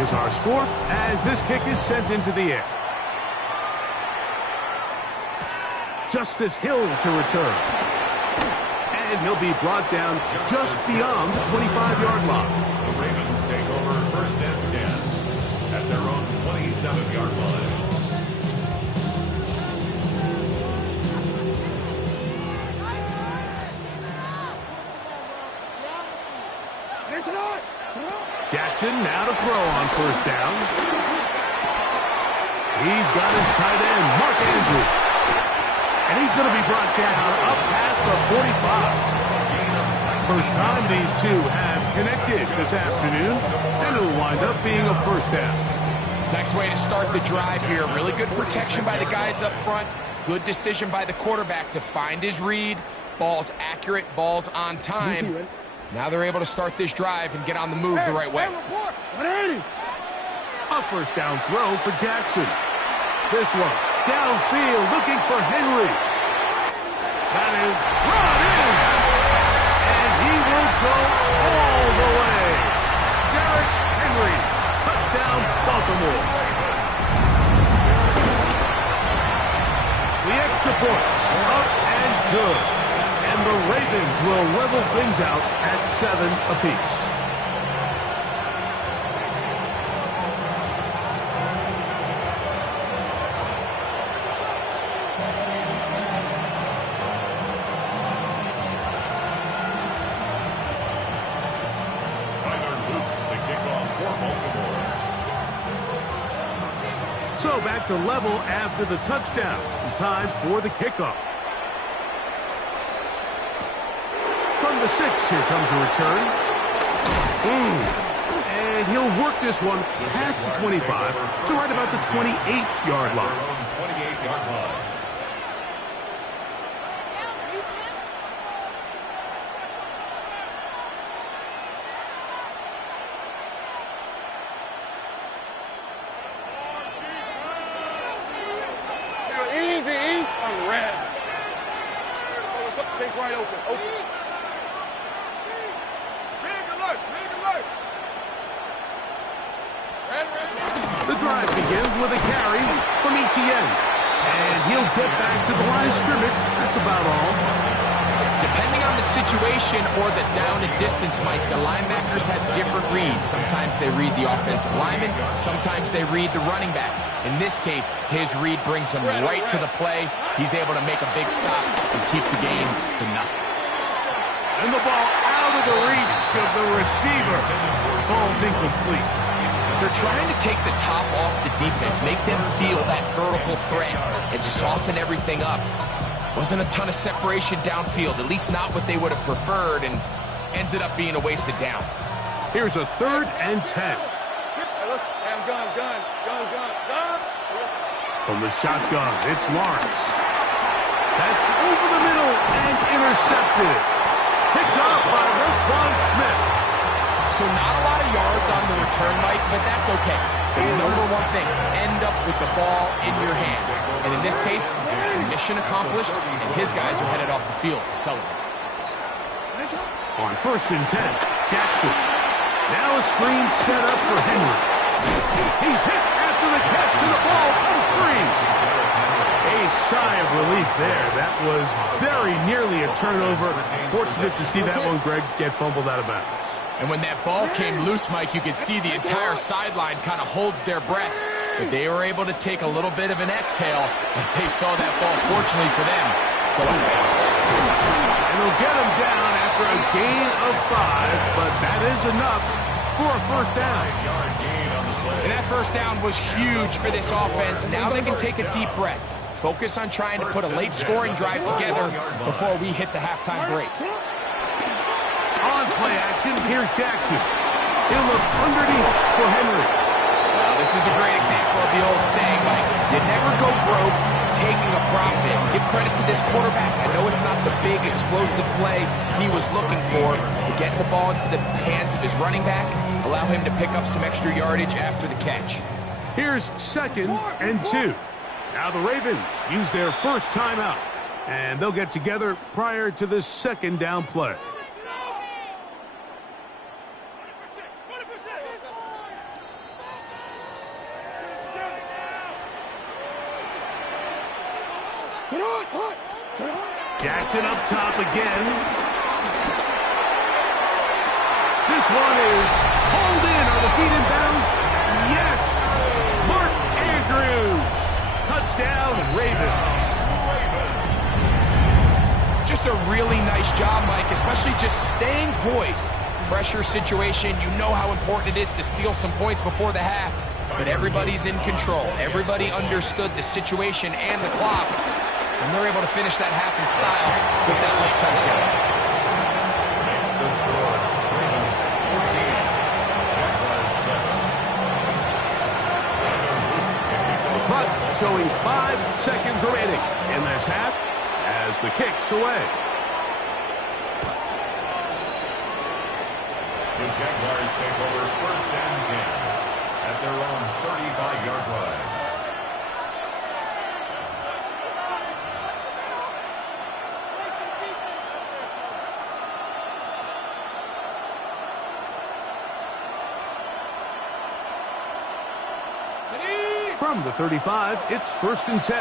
is our score as this kick is sent into the air. Justice Hill to return. And he'll be brought down just beyond the 25-yard line. The Ravens take over 1st and 10 at their own 27-yard line. Jackson now to throw on 1st down. He's got his tight end, Mark Andrews. And he's going to be brought down up past the 45. First time these two have connected this afternoon, and it'll wind up being a 1st down. Nice way to start the drive here. Really good protection by the guys up front. Good decision by the quarterback to find his read. Ball's accurate, ball's on time. Now they're able to start this drive and get on the move the right way. A 1st down throw for Jackson. This one downfield looking for Henry. That is brought in. And he will go all the way. Derrick Henry, touchdown Baltimore. The extra points up and good. And the Ravens will level things out at 7 apiece. So back to level after the touchdown. Time for the kickoff. From the 6, here comes a return. And he'll work this one past the 25 to right about the 28-yard line. 28-yard line. The drive begins with a carry from Etienne. And he'll get back to the line of scrimmage. That's about all. Depending on the situation or the down and distance, Mike, the linebackers have different reads. Sometimes they read the offensive lineman. Sometimes they read the running back. In this case, his read brings him right to the play. He's able to make a big stop and keep the game to nothing. And the ball out of the reach of the receiver. Ball's incomplete. They're trying to take the top off the defense, make them feel that vertical threat, and soften everything up. Wasn't a ton of separation downfield, at least not what they would have preferred, and ends it up being a wasted down. Here's a 3rd and 10. From the shotgun, it's Lawrence. That's over the middle and intercepted. Picked up by Roquan Smith. So not a lot of yards on the return, Mike, but that's okay. The number one thing, end up with the ball in your hands. And in this case, mission accomplished, and his guys are headed off the field to celebrate. On 1st and 10, Jackson. Now a screen set up for Henry. He's hit after the catch to the ball on 3. A sigh of relief there. That was very nearly a turnover. Fortunate to see that one, Greg, get fumbled out of bounds. And when that ball came loose, Mike, you could see the entire sideline kind of holds their breath. But they were able to take a little bit of an exhale as they saw that ball, fortunately for them, go out of bounds. And they'll get him down after a gain of 5, but that is enough for a 1st down. And that 1st down was huge for this offense. Now they can take a deep breath. Focus on trying to put a late scoring drive together before we hit the halftime break. On play action, here's Jackson. He'll look underneath for Henry. Well, this is a great example of the old saying, Mike, you never go broke taking a profit. Give credit to this quarterback. I know it's not the big explosive play he was looking for, but getting the ball into the hands of his running back, allow him to pick up some extra yardage after the catch. Here's 2nd and 2. Now the Ravens use their first timeout, and they'll get together prior to this 2nd down play. Jackson up top again. This one is hauled in. Are the feet in bounds? Yes! Mark Andrews. Touchdown, Ravens. Just a really nice job, Mike, especially just staying poised. Pressure situation, you know how important it is to steal some points before the half. But everybody's in control. Everybody understood the situation and the clock. And they're able to finish that half in style with that late touchdown. Makes the score. Ravens 14. Jaguars 7. The clock showing 5 seconds remaining in this half as the kick's away. The Jaguars take over first and 10 at their own 35-yard line. From the 35, it's first and 10.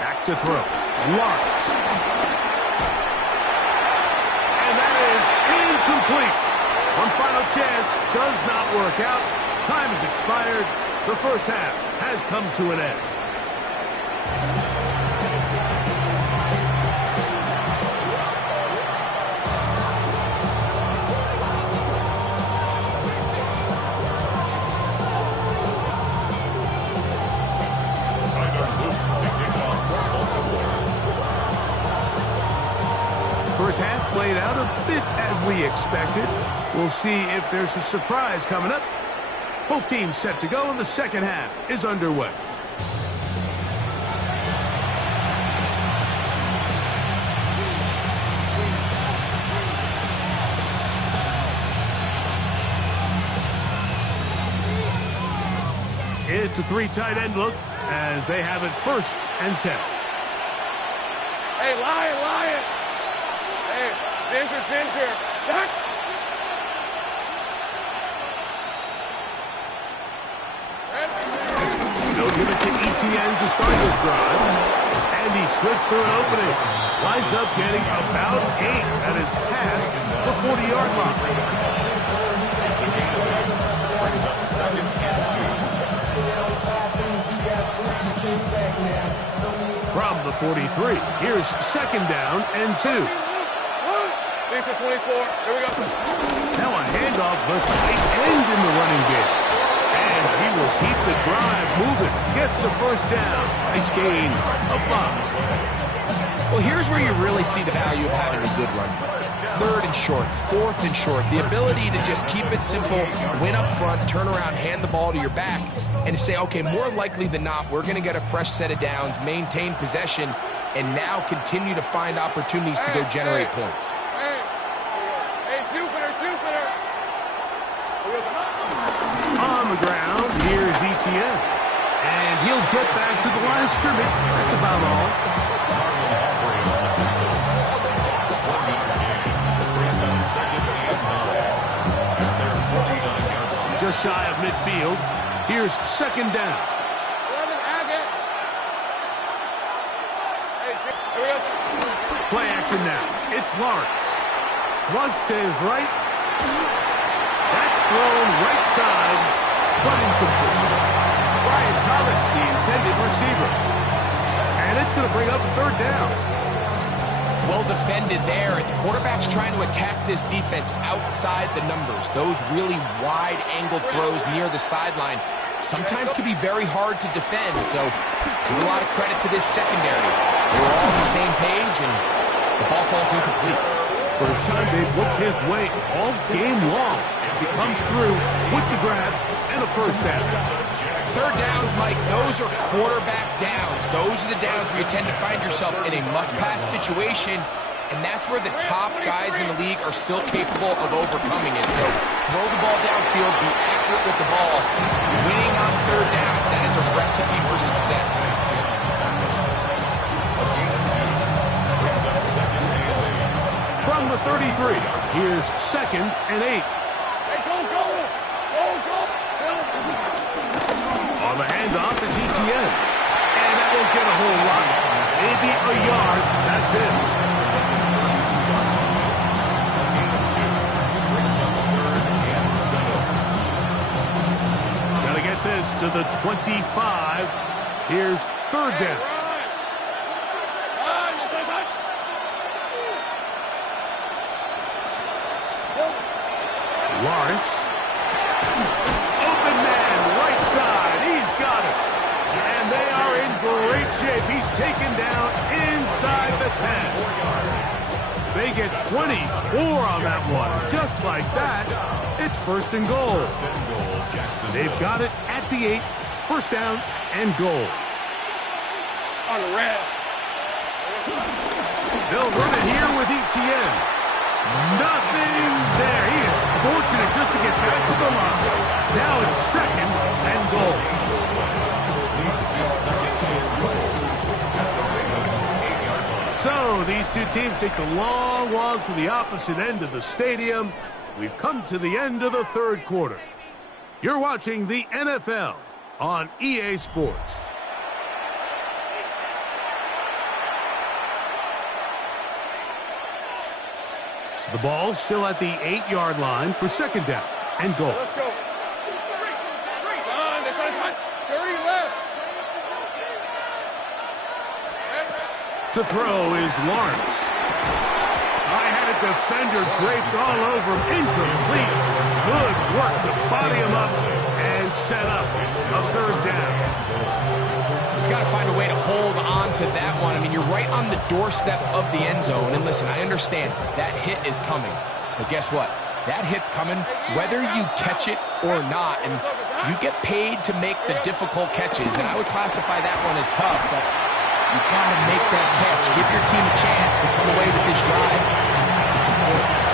Back to throw. Lawrence. And that is incomplete. One final chance does not work out. Time has expired. The first half has come to an end. First half played out a bit as we expected. We'll see if there's a surprise coming up. Both teams set to go, and the second half is underway. It's a 3 tight end look as they have it first and 10. Hey, Lion! Hey, Ginger! Jack! They'll give it to ETN to start this drive. And he slips through an opening. Lines up getting about 8. That is past the 40-yard line. It's a gain of 8. Brings up second and 2. From the 43, here's second down and 2. Lisa 24. Here we go. Now a handoff the tight end in the running game. And he will keep the drive moving. Gets the first down. Nice gain of 5. Well, here's where you really see the value of having a good run. Third and short, fourth and short. The ability to just keep it simple, win up front, turn around, hand the ball to your back, and to say, okay, more likely than not, we're going to get a fresh set of downs, maintain possession, and now continue to find opportunities to go generate points. Hey, Jupiter! On the ground, here's ETN. And he'll get back to the line of scrimmage. That's about all. Just shy of midfield. Here's second down. Play action now. It's Lawrence. Flush to his right. That's thrown right side, but incomplete. Brian Thomas, the intended receiver. And it's going to bring up third down. Well defended there. The quarterback's trying to attack this defense outside the numbers. Those really wide angle throws near the sideline sometimes can be very hard to defend. So give a lot of credit to this secondary. They were all on the same page, and the ball falls incomplete. First time they've looked his way all game long. He comes through with the grab and a first down. Third downs, Mike, those are quarterback downs. Those are the downs where you tend to find yourself in a must-pass situation, and that's where the top guys in the league are still capable of overcoming it. So throw the ball downfield, be accurate with the ball. Winning on third downs, that is a recipe for success. From the 33, here's second and 8. Hey, go! On the handoff, it's Etienne. And that won't get a whole lot. Maybe a yard. That's it. Got to get this to the 25. Here's third down. Lawrence. Open man, right side. He's got it. And they are in great shape. He's taken down inside the 10. They get 24 on that one. Just like that, it's first and goal. They've got it at the 8. First down and goal. On the red. They'll run it here with Etienne. Nothing there. He is fortunate just to get back to the line. Now it's second and goal. So these two teams take the long walk to the opposite end of the stadium. We've come to the end of the third quarter. You're watching the NFL on EA Sports. The ball still at the 8-yard line for second down and goal. Let's go. On, this side's hot. 30 left. To throw is Lawrence. I had a defender draped all over him. Incomplete. Good work to body him up and set up a third down. He's got to find a way to hold on to that one. I mean, you're right on the doorstep of the end zone. And listen, I understand that hit is coming. But guess what? That hit's coming whether you catch it or not. And you get paid to make the difficult catches. And I would classify that one as tough. But you got to make that catch. Give your team a chance to come away with this drive. It's important.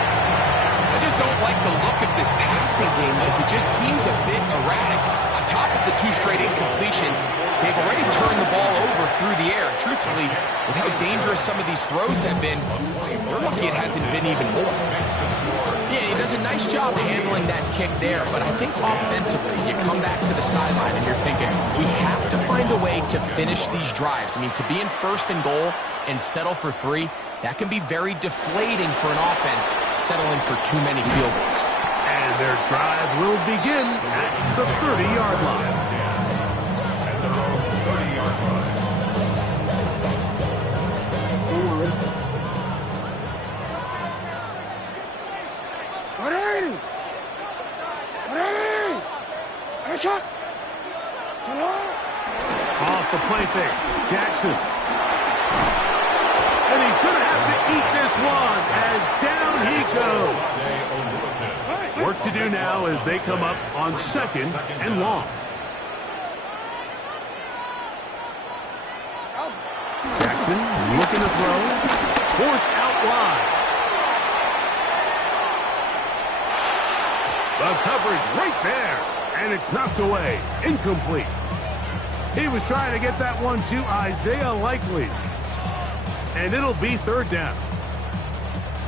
I just don't like the look of this passing game. It just seems a bit erratic. On top of the 2 straight incompletions, they've already turned the ball over through the air. Truthfully, with how dangerous some of these throws have been, they're lucky it hasn't been even more. Yeah, he does a nice job handling that kick there, but I think offensively, you come back to the sideline and you're thinking, we have to find a way to finish these drives. I mean, to be in first and goal and settle for 3, that can be very deflating for an offense settling for too many field goals. And their drive will begin at the 30-yard line. At their own 30-yard line. Shot. Off the play fake, Jackson. And he's going to have to eat this one as down he goes. Work to do now as they come up on second and long. Jackson looking to throw. Forced out wide. The coverage right there. And it's knocked away. Incomplete. He was trying to get that one to Isaiah Likely. And it'll be third down.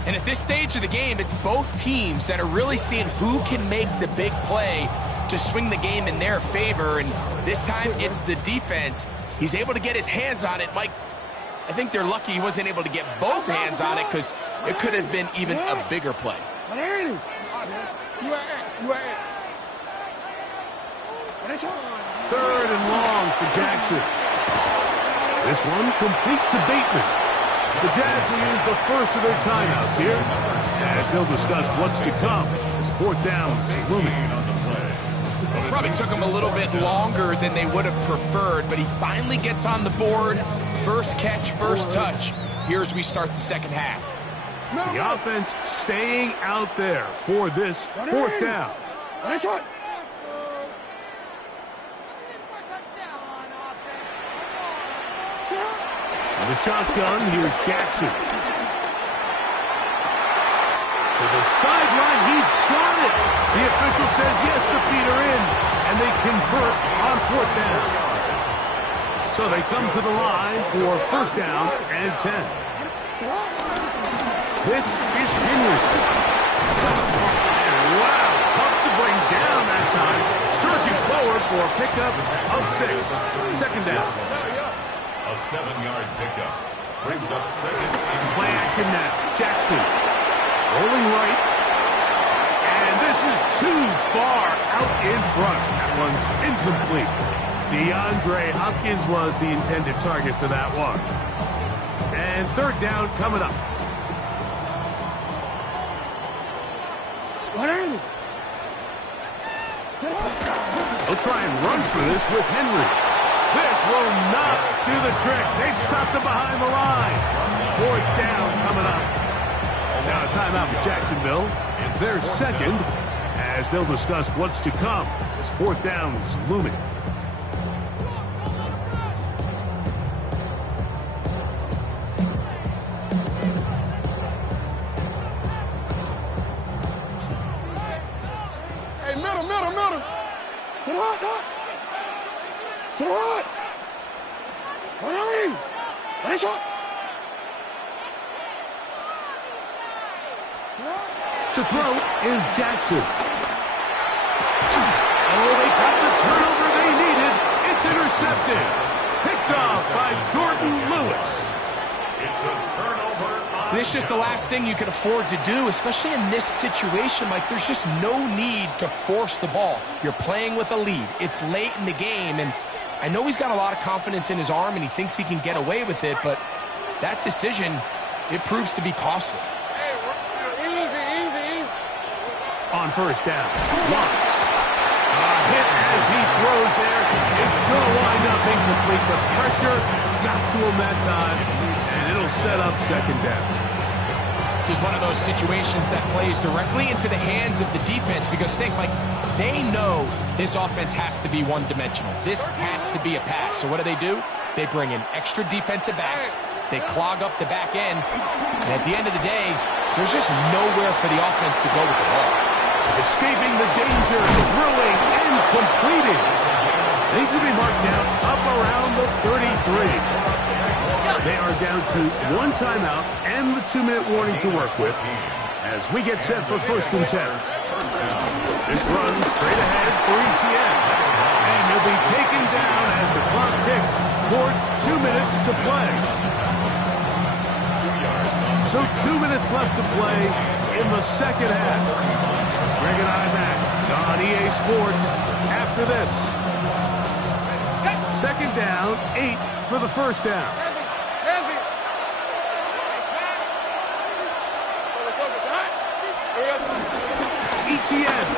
And at this stage of the game, it's both teams that are really seeing who can make the big play to swing the game in their favor. And this time, it's the defense. He's able to get his hands on it. Mike, I think they're lucky he wasn't able to get both hands on it because it could have been even a bigger play. Third and long for Jackson. This one complete to Bateman. The Jags will use the first of their timeouts here as they'll discuss what's to come as fourth down is looming. Probably took him a little bit longer than they would have preferred, but he finally gets on the board. First catch, first touch. Here as we start the second half. The offense staying out there for this fourth down. The shotgun, here's Jackson. To the sideline, he's got it. The official says yes, the feet are in, and they convert on fourth down. So they come to the line for first down and 10. This is Henry. And wow, tough to bring down that time. Surging forward for a pickup of 6. Second down. A 7-yard pickup brings up second and Play action now. Jackson rolling right. And this is too far out in front. That one's incomplete. DeAndre Hopkins was the intended target for that one. And third down coming up. They'll try and run for this with Henry. This will not do the trick. They've stopped him behind the line. Fourth down coming up. Now a timeout for Jacksonville. And their second, as they'll discuss what's to come. This fourth down is looming. Hey, middle. To the right, Doc. To the right. Right. Nice shot. To throw is Jackson. Oh, they got the turnover they needed. It's intercepted. Picked off by Jordan Lewis. it's a turnover. This is just the last thing you can afford to do, especially in this situation. Like, there's just no need to force the ball. You're playing with a lead. It's late in the game, and I know he's got a lot of confidence in his arm, and he thinks he can get away with it, but that decision, it proves to be costly. Easy. On first down, Lawrence. Hit as he throws there. It's going to wind up incomplete. The pressure got to him that time, and it'll set up second down. This is one of those situations that plays directly into the hands of the defense, because think, like, they know this offense has to be one-dimensional. This has to be a pass. So what do? They bring in extra defensive backs. They clog up the back end. And at the end of the day, there's just nowhere for the offense to go with the ball. Escaping the danger, thrilling, and completing. And he's going to be marked down up around the 33. They are down to one timeout and the 2-minute warning to work with as we get set for first and 10. This run straight ahead for ETN. And he'll be taken down as the clock ticks towards 2 minutes to play. So 2 minutes left to play in the second half. Greg and I back on EA Sports after this. Second down, 8 for the first down. ETN.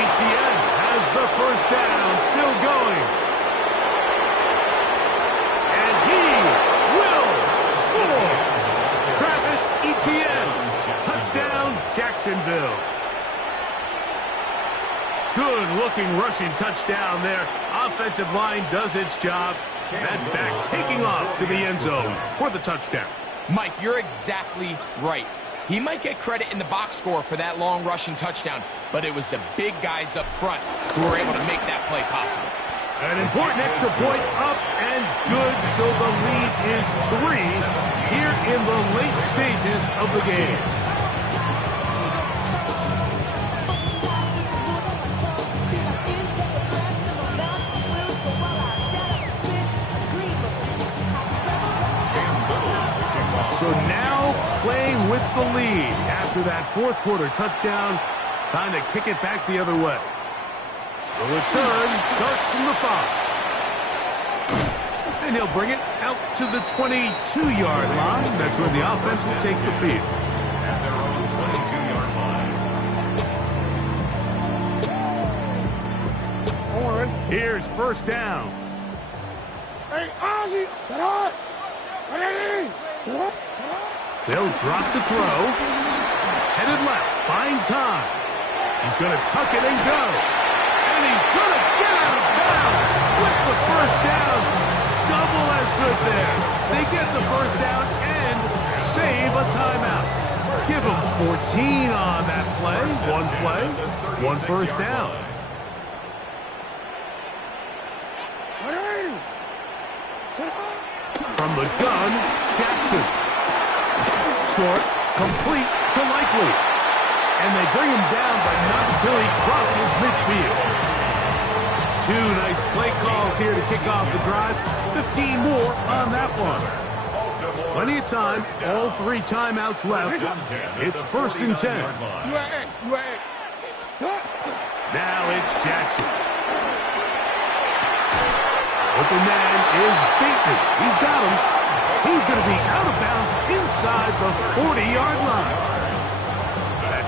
ETN has the first down, still going. And he will score. Travis Etienne. Touchdown, Jacksonville. Good-looking rushing touchdown there. Offensive line does its job. That back taking off to the end zone for the touchdown. Mike, you're exactly right. He might get credit in the box score for that long rushing touchdown, but it was the big guys up front who were able to make that play possible. An important extra point up and good, so the lead is 3 here in the late stages of the game. So now playing with the lead after that fourth quarter touchdown. Time to kick it back the other way. The return starts from the 5. And he'll bring it out to the 22-yard line. That's where the offense will take the field. At their own 22-yard line. Here's first down. Hey, Ozzy, get on. They'll drop to throw. Headed left, buying time. He's going to tuck it and go. And he's going to get out of bounds with the first down. Double as good there. They get the first down and save a timeout. Give them 14 on that play. One play, one first down. From the gun, Jackson. Short, complete to Likely. And they bring him down, but not until he crosses midfield. Two nice play calls here to kick off the drive. 15 more on that one. Plenty of time. All 3 timeouts left. It's 1st and 10. Now it's Jackson. Open man is beaten. He's got him. He's going to be out of bounds inside the 40-yard line. That's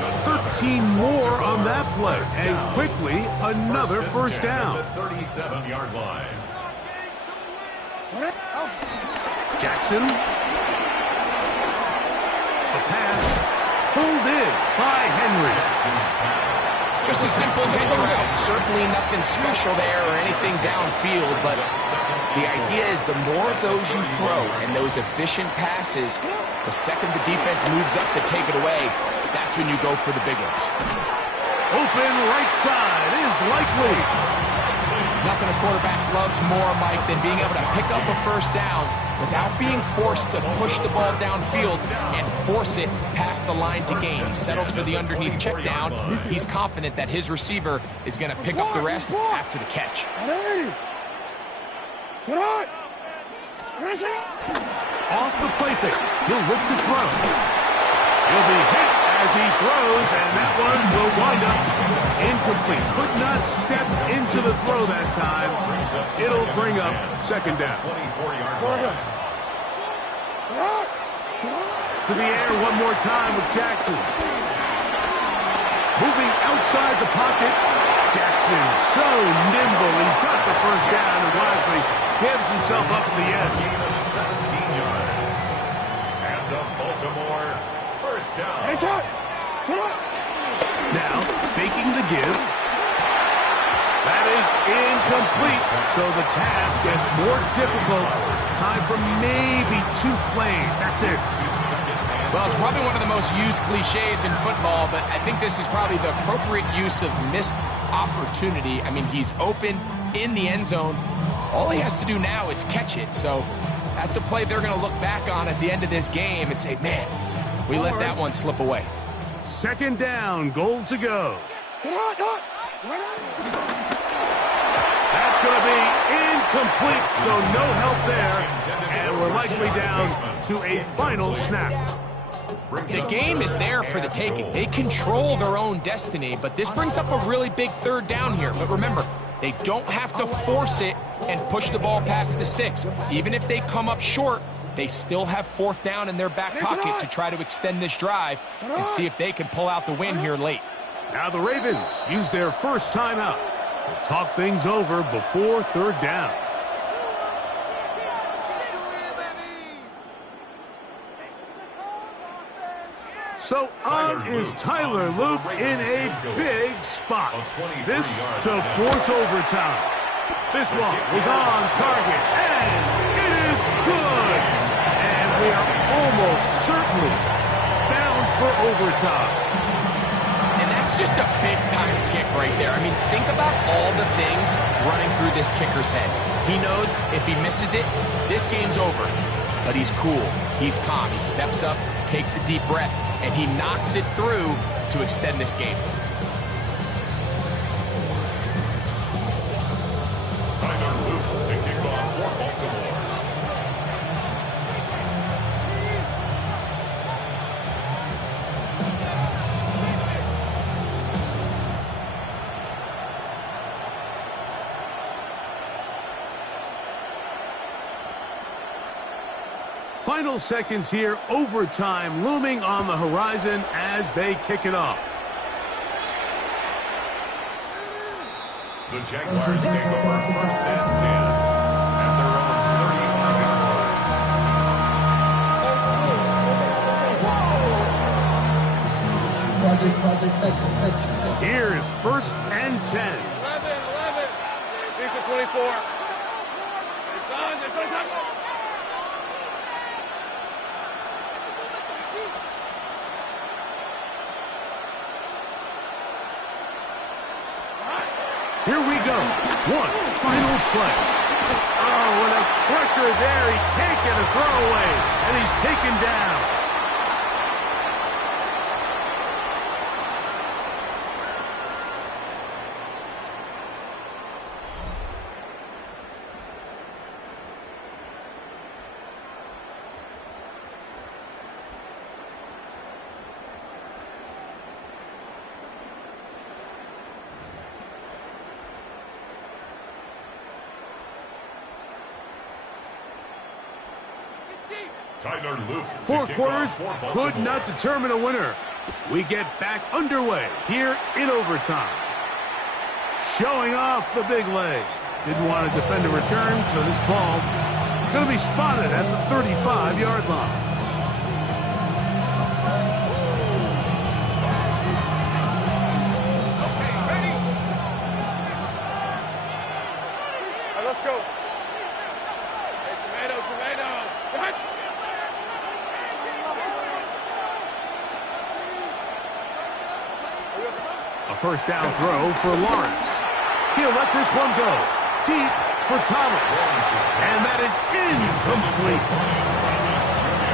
13 more on that play. And quickly, another first down. 37-yard line. Jackson. The pass pulled in by Henry. Just a simple hitch route. Certainly nothing special there or anything downfield, but the idea is the more of those you throw and those efficient passes, the second the defense moves up to take it away, that's when you go for the big ones. Open right side is likely. Nothing a quarterback loves more, Mike, than being able to pick up a first down without being forced to push the ball downfield and force it past the line to gain. He settles for the underneath check down. He's confident that his receiver is going to pick up the rest after the catch. Off the play fake. He'll look to throw. He'll be hit as he throws, and that one will wind up incomplete. Could not step into the throw that time. It'll bring up 2nd down. 24-yard line. To the air one more time with Jackson. Moving outside the pocket. Jackson so nimble. He's got the first down and wisely gives himself up at the end. Gain of 17 yards. And the Baltimore first down. Now faking the give. That is incomplete. So the task gets more difficult. Time for maybe 2 plays. That's it. Well, it's probably one of the most used cliches in football, but I think this is probably the appropriate use of missed opportunity. I mean, he's open in the end zone. All he has to do now is catch it. So that's a play they're going to look back on at the end of this game and say, man, we let that one slip away. 2nd down, goal to go. That's going to be incomplete, so no help there. And we're likely down to a final snap. The game is there for the taking. They control their own destiny, but this brings up a really big 3rd down here. But remember, they don't have to force it and push the ball past the sticks. Even if they come up short, they still have 4th down in their back pocket to try to extend this drive and see if they can pull out the win here late. Now the Ravens use their first timeout. We'll talk things over before 3rd down. So on is Tyler Luke in a big spot. This to force overtime. This one was on target, and it is good. And we are almost certainly bound for overtime. And that's just a big-time kick right there. I mean, think about all the things running through this kicker's head. He knows if he misses it, this game's over. But he's cool. He's calm. He steps up, takes a deep breath, and he knocks it through to extend this game. Tyler Luke to kick off for Baltimore. Final seconds here, overtime looming on the horizon as they kick it off. The Jaguars take over 1st and 10 at their own 35-yard line. Here's 1st and 10. 11. These are 24. Here we go. One final play. Oh, and a pressure there. He can't get a throwaway, and he's taken down. Four quarters could not determine a winner. We get back underway here in overtime. Showing off the big leg. Didn't want to defend a return, so this ball going to be spotted at the 35-yard line. Let's go. Hey, tomato. Right. A first down throw for Lawrence. He'll let this one go. Deep for Thomas. And that is incomplete.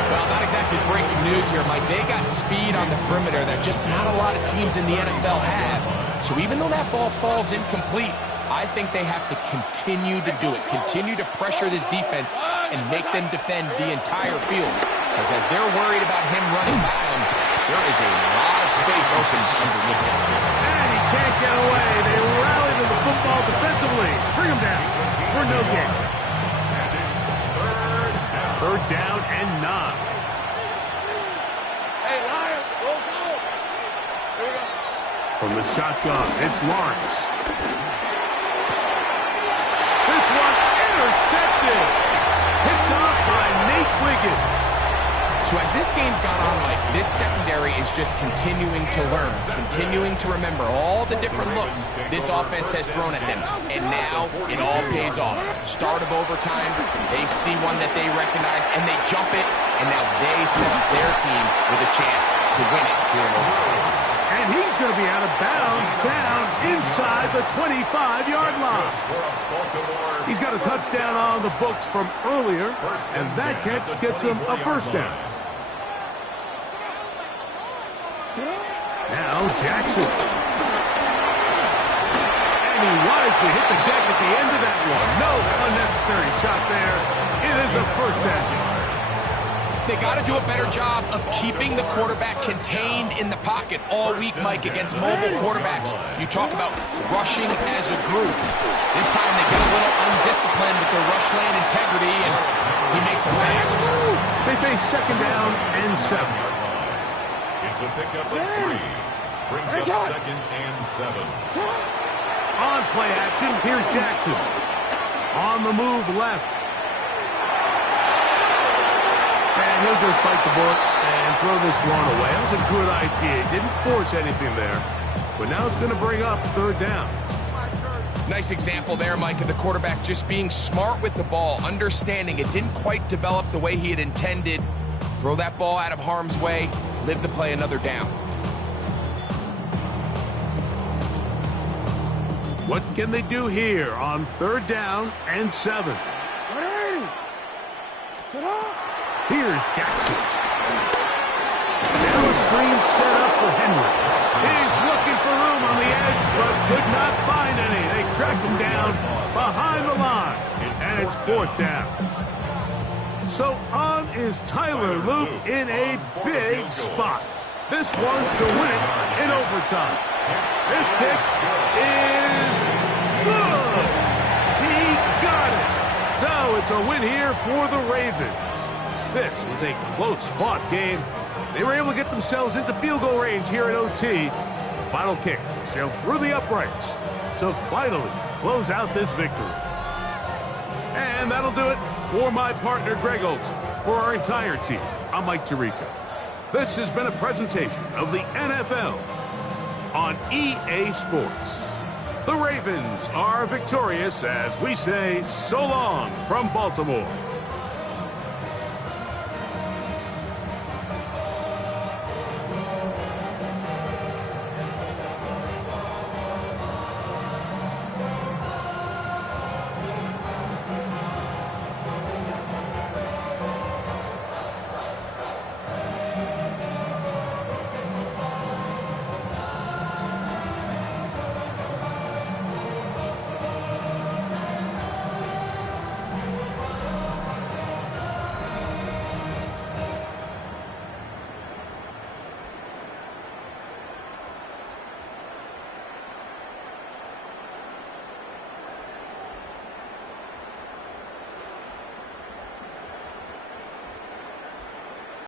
Well, not exactly breaking news here, Mike. They got speed on the perimeter that just not a lot of teams in the NFL have. So even though that ball falls incomplete, I think they have to continue to do it, continue to pressure this defense and make them defend the entire field. Because as they're worried about him running by them, there is a lot of space open underneath him. And he can't get away. They rally to the football defensively. Bring him down for no gain. And it's Third down and 9. Hey, Lion, go. Here we go. From the shotgun, it's Lawrence. This one intercepted. Picked off by Nate Wiggins. So as this game's gone on, Mike, this secondary is just continuing to learn, continuing to remember all the different looks this offense has thrown at them. And now it all pays off. Start of overtime, they see one that they recognize, and they jump it, and now they set up their team with a chance to win it here in overtime. And he's going to be out of bounds down inside the 25-yard line. He's got a touchdown on the books from earlier, and that catch gets him a first down. Now Jackson. And he wisely hit the deck at the end of that one. No unnecessary shot there. It is a first down. They got to do a better job of keeping the quarterback contained in the pocket all week, Mike, against mobile quarterbacks. You talk about rushing as a group. This time they get a little undisciplined with their rush lane integrity, and he makes a pay. They face second down and 7. It's a pickup of 3. Brings up second and 7. On play action, here's Jackson. On the move left. And he'll just bite the bullet and throw this one away. That was a good idea. Didn't force anything there. But now it's going to bring up third down. Nice example there, Mike, of the quarterback just being smart with the ball, understanding it didn't quite develop the way he had intended. Throw that ball out of harm's way, live to play another down. What can they do here on third down and 7? Here's Jackson. Now a screen set up for Henry. He's looking for room on the edge, but could not find any. They tracked him down behind the line, and it's fourth down. So on is Tyler Loop in a big spot. This one to win it in overtime. This kick is good. He got it. So it's a win here for the Ravens. This was a close-fought game. They were able to get themselves into field goal range here at OT. The final kick sailed through the uprights to finally close out this victory. And that'll do it for my partner, Greg Olson. For our entire team, I'm Mike Tirico. This has been a presentation of the NFL on EA Sports. The Ravens are victorious as we say so long from Baltimore.